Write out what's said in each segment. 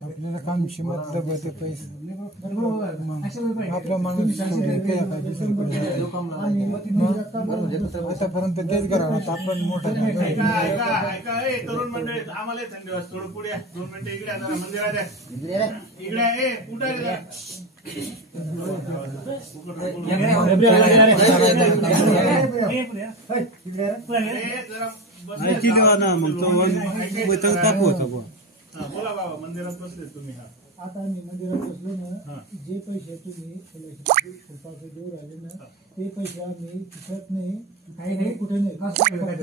आपल्याला कामशी मतलब आहे ते पैसे आपला माणूस आतापर्यंत तेच करावं आपण मोठा तरुण मंडळी आम्हाला थंडी वाजता थोडं पुढे 2 मिनिटं इकडे आता मंदिरात इकडे पुढे बोला बाबा मंदिरात बसले तुम्ही. आता आम्ही मंदिरात बसलो ना, जे पैसे तुम्ही देऊ राहिले ना ते पैसे आम्ही खिशात नाही काही नाही कुठे नाही फक्त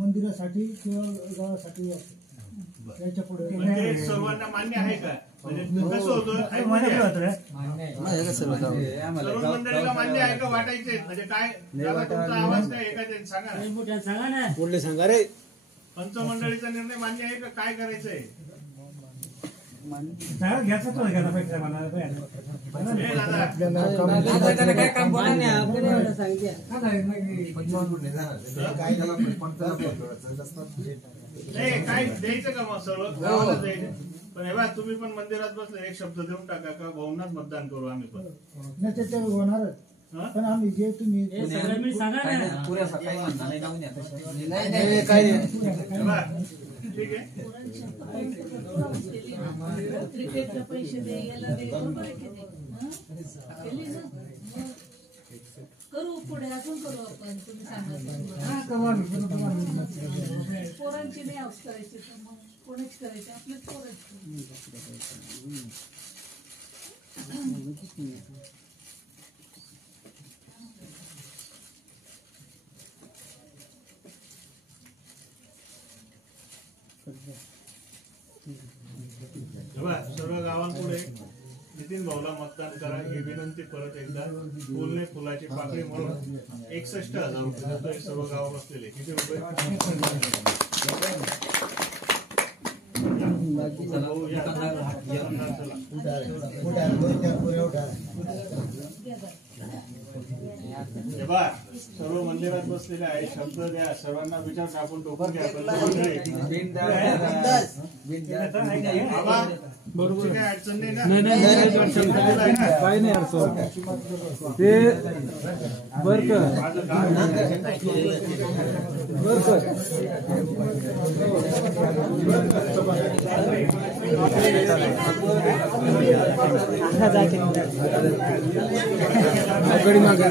मंदिरासाठी किंवा गावासाठी त्याच्या पुढे सर्वांना मान्य आहे का? म्हणजे कसं होतं सर्व मंडळीला मान्य आहे का वाटायचे म्हणजे काय तुमचा आवाज काय एखाद्या सांगा ना पुढले सांगा रे पंचमंडळीचा निर्णय मान्य आहे का काय करायचंय? घ्यायचा तो घ्यायला पाहिजे काय द्यायचं का मग सर्व गावाला द्यायचं? पण हे बघा तुम्ही पण मंदिरात बसले एक शब्द देऊन टाका का भाऊंनाच मतदान करू आम्ही पण ते होणारच पण आम्ही जे तुम्ही पुऱ्या सकाळी ठीक आहे पैसे करू पुढे अजून करू आपण तुम्ही सांगा पोरांची नाही हाऊस करायची तर मग कोणीच करायची आपलेच पोरांची सर्व गावांपुढे नितीन भाऊला मतदान करा ही विनंती परत एकदा. फुलने फुलाची पाकळी म्हणून 61,000 रुपये देतोय सर्व गावात असलेले. किती रुपये? सर्व मंदिरात बसलेले आहे शब्द द्या सर्वांना विचार टाकून टोकून घ्या. बरोबर काय अडचण नाही ना? काय नाही अडचण ते बर गडी मागे